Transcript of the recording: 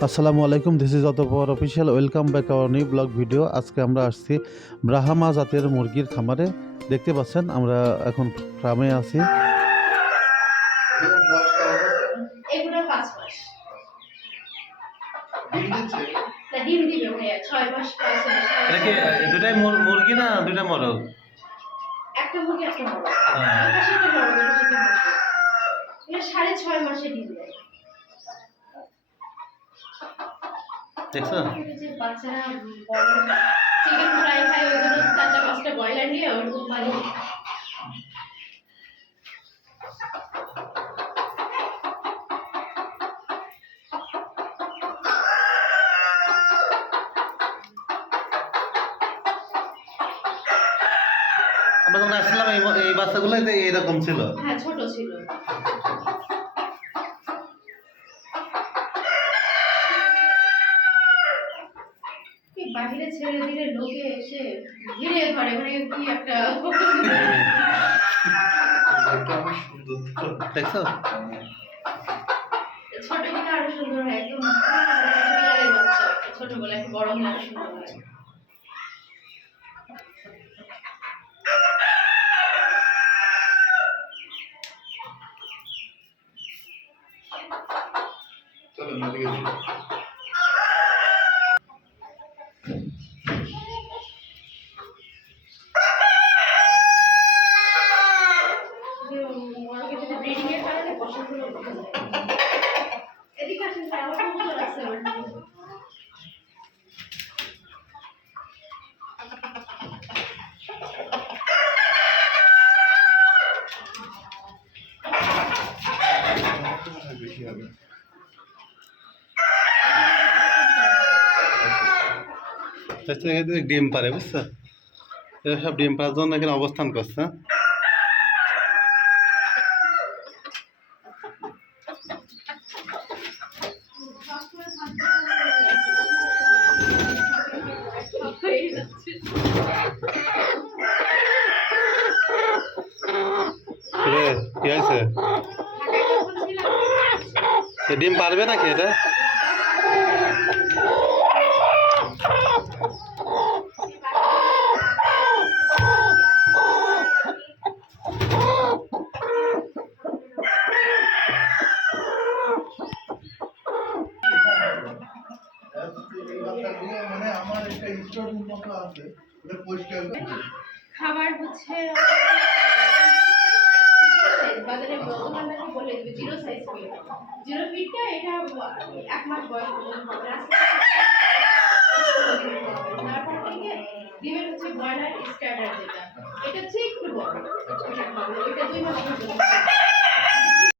আসসালামু আলাইকুম this is অতপর official welcome back our new blog video আজকে আমরা আসছি ব্রাহামা জাতের মুরগির খামারে। দেখতে পাচ্ছেন আমরা এখন ফার্মে আছি। এগুলো পাঁচ মাস। না ডিম দিবে ভাইয়া ছয় মাস পাঁচ মাস এটা কি আহ, দুটাই মুরগি না দুটা মরল একটা মুরগি একটা বড় হ্যাঁ। সাড়ে ছয় মাসে ডিম দেয়। দেখছ চিকেন ফ্রাই খায় ওইগুলো চারটা পাঁচটা ব্রয়লার নিয়ে ওরকম মানে আমরা যখন আসছিলাম এই বাচ্চাগুলো এই এইরকম ছিল। হ্যাঁ ছোট ছিল এই বাহিরে ছেড়ে দিলে লোকে এসে ঘিরে ধরে। মানে কি একটা দেখছ? ছোট থেকে আরও সুন্দর হয় একদম ছোটবেলা একটু বড় হলে আরও সুন্দর হয়। দেখছ এখানে ডিম পারে বুঝছ? সব ডিম পাড়ার জন্য এখানে অবস্থান করছে হ্যাঁ? হয়ে যাচ্ছে। কিরে, কি? হয়েছে? ডিম পারবে নাকি এটা মানে আমার একটা স্টোর মতো আছে ওটা পরিষ্কার করতে খাবার হচ্ছে বাজারে বলে দেবে, জিরো সাইজ ফিট জিরো ফিটটা এটা এক মাস বয়স তারপর থেকে ডিমের হচ্ছে ব্রয়লার এটা হচ্ছে একটু বড়।